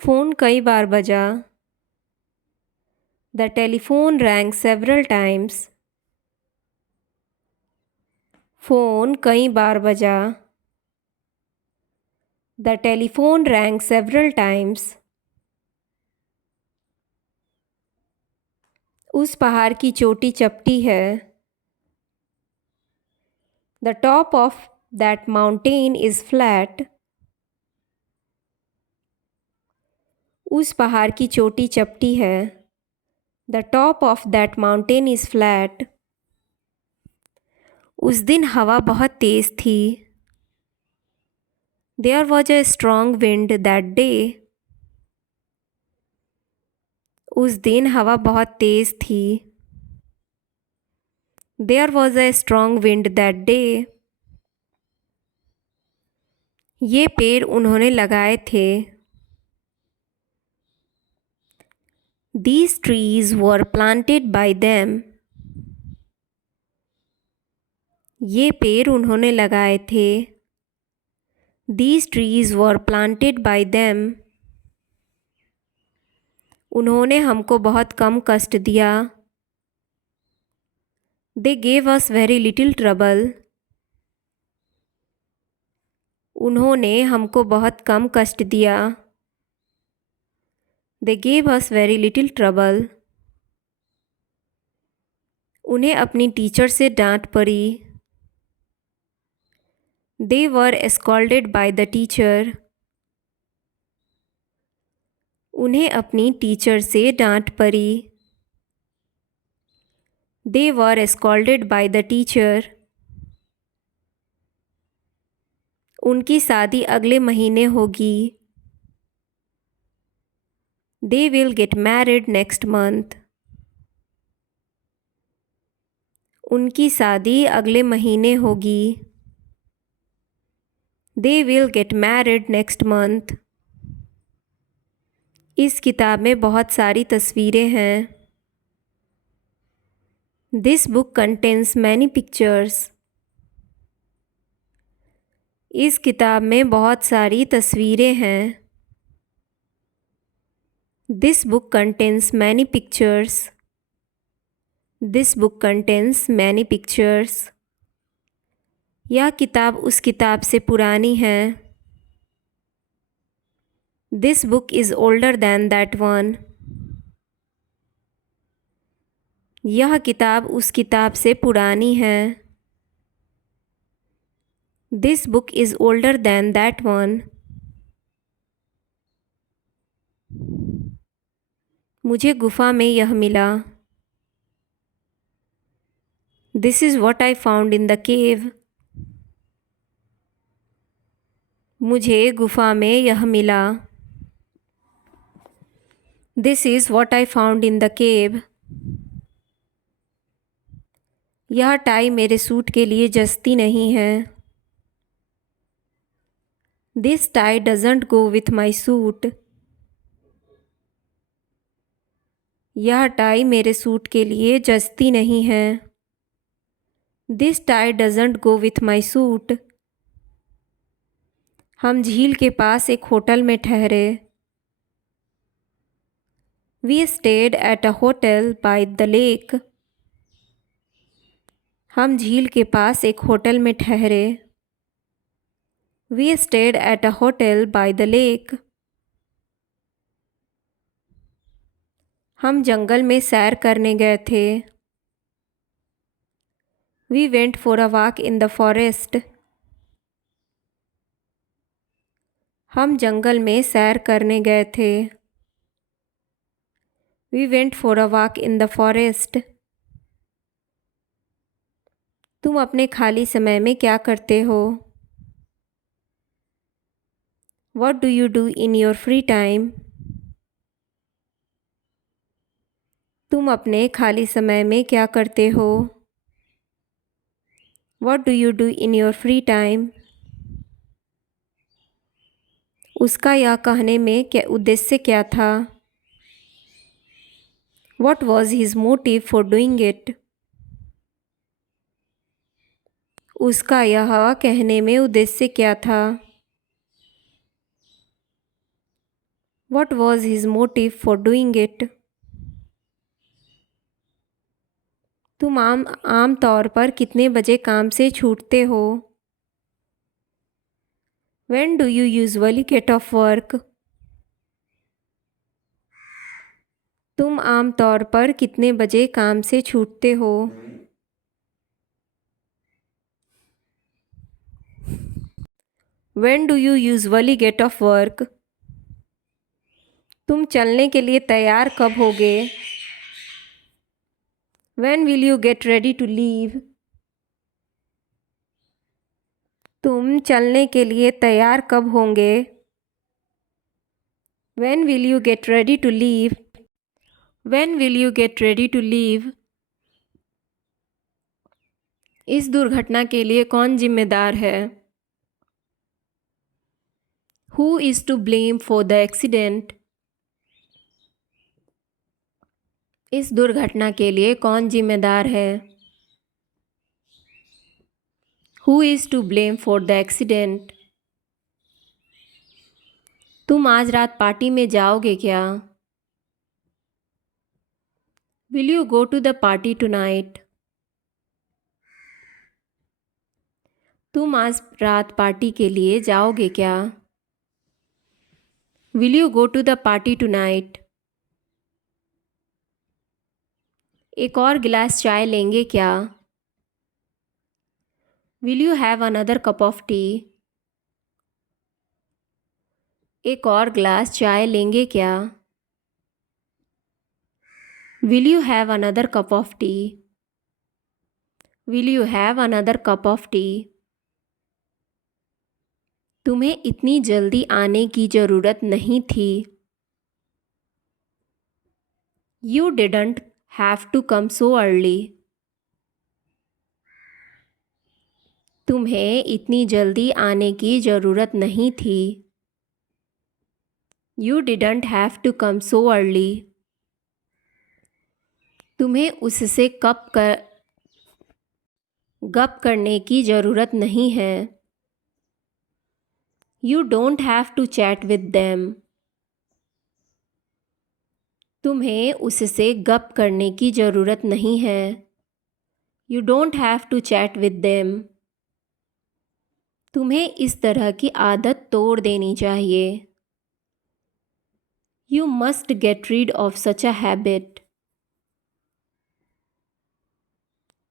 Phone कई बार बजा। The telephone rang several times. Phone कई बार बजा। The telephone rang several times. उस पहाड़ की चोटी चपटी है। The top of that mountain is flat. उस पहाड़ की चोटी चपटी है। The top of that mountain is flat. उस दिन हवा बहुत तेज थी। There was a strong wind that day. उस दिन हवा बहुत तेज थी। There was a strong wind that day. ये पेड़ उन्होंने लगाए थे। These trees were planted by them. ये पेड़ उन्होंने लगाए थे। These trees were planted by them. उन्होंने हमको बहुत कम कष्ट दिया। They gave us very little trouble. उन्होंने हमको बहुत कम कष्ट दिया। They gave us very little trouble. उन्हें अपनी टीचर से डांट पड़ी। They were scolded by the teacher. उन्हें अपनी टीचर से डांट पड़ी। They were scolded by the teacher. उनकी शादी अगले महीने होगी। They will get married next month. उनकी शादी अगले महीने होगी। They will get married next month. इस किताब में बहुत सारी तस्वीरें हैं। This book contains many pictures. इस किताब में बहुत सारी तस्वीरें हैं। This book contains many pictures. This book contains many pictures. यह किताब उस किताब से पुरानी है। This book is older than that one. यह किताब उस किताब से पुरानी है। This book is older than that one. मुझे गुफा में यह मिला। This is what I found in the cave. मुझे गुफा में यह मिला। This is what I found in the cave. यह टाई मेरे सूट के लिए जचती नहीं है। This tie doesn't go with my suit. यह टाई मेरे सूट के लिए जचती नहीं है। This tie doesn't go with my suit. हम झील के पास एक होटल में ठहरे। We stayed at a hotel by the lake. हम झील के पास एक होटल में ठहरे। We stayed at a hotel by the lake. हम जंगल में सैर करने गए थे। We went for a walk in the forest. हम जंगल में सैर करने गए थे। We went for a walk in the forest. तुम अपने खाली समय में क्या करते हो? What do you do in your free time? तुम अपने खाली समय में क्या करते हो? What do you do in your free time? उसका यह कहने में क्या उद्देश्य क्या था? What was his motive for doing it? उसका यह कहने में उद्देश्य क्या था? What was his motive for doing it? तुम आम तौर पर कितने बजे काम से छूटते हो? When do you usually get off work? तुम आम तौर पर कितने बजे काम से छूटते हो? When do you usually get off work? तुम चलने के लिए तैयार कब होगे? When will you get ready to leave? तुम चलने के लिए तैयार कब होंगे? When will you get ready to leave? When will you get ready to leave? इस दुर्घटना के लिए कौन जिम्मेदार है? Who is to blame for the accident? इस दुर्घटना के लिए कौन जिम्मेदार है? Who is to blame for the accident? तुम आज रात पार्टी में जाओगे क्या? Will you go to the party tonight? तुम आज रात पार्टी के लिए जाओगे क्या? Will you go to the party tonight? एक और गिलास चाय लेंगे क्या? Will you have another cup of tea? एक और गिलास चाय लेंगे क्या? Will you have another cup of tea? Will you have another cup of tea? तुम्हें इतनी जल्दी आने की ज़रूरत नहीं थी. You didn't have to come so early. तुम्हें इतनी जल्दी आने की ज़रूरत नहीं थी. You didn't have to come so early. तुम्हें उससे गप करने की ज़रूरत नहीं है. You don't have to chat with them. तुम्हें उससे गप करने की ज़रूरत नहीं है. You don't have to chat with them. तुम्हें इस तरह की आदत तोड़ देनी चाहिए. You must get rid of such a habit.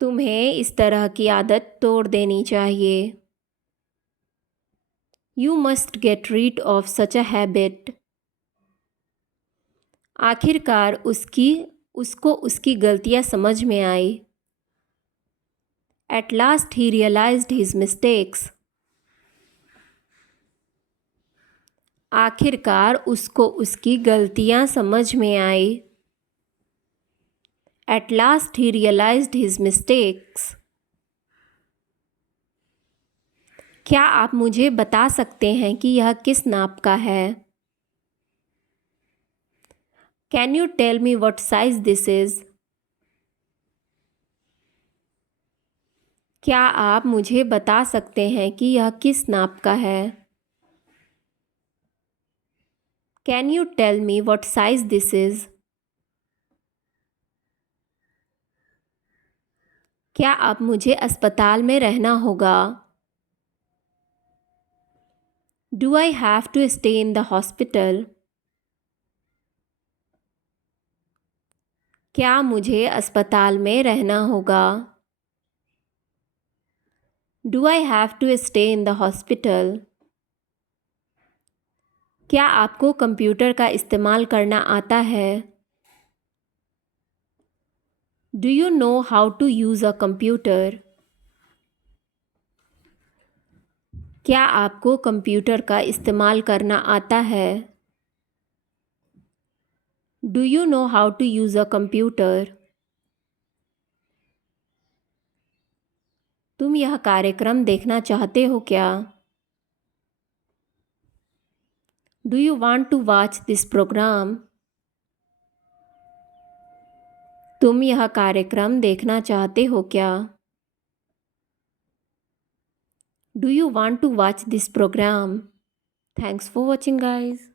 तुम्हें इस तरह की आदत तोड़ देनी चाहिए. You must get rid of such a habit. आखिरकार उसको उसकी गलतियां समझ में आई. At last he realized his mistakes. आखिरकार उसको उसकी गलतियां समझ में आई. At last he realized his mistakes. क्या आप मुझे बता सकते हैं कि यह किस नाप का है? Can you tell me what size this is? क्या आप मुझे बता सकते हैं कि यह किस नाप का है? Can you tell me what size this is? क्या अब मुझे अस्पताल में रहना होगा? Do I have to stay in the hospital? क्या मुझे अस्पताल में रहना होगा? Do I have to stay in the hospital? क्या आपको कंप्यूटर का इस्तेमाल करना आता है? Do you know how to use a computer? क्या आपको कंप्यूटर का इस्तेमाल करना आता है? Do you know how to use a computer? तुम यह कार्यक्रम देखना चाहते हो क्या? Do you want to watch this program? तुम यह कार्यक्रम देखना चाहते हो क्या? Do you want to watch this program? Thanks for watching, guys.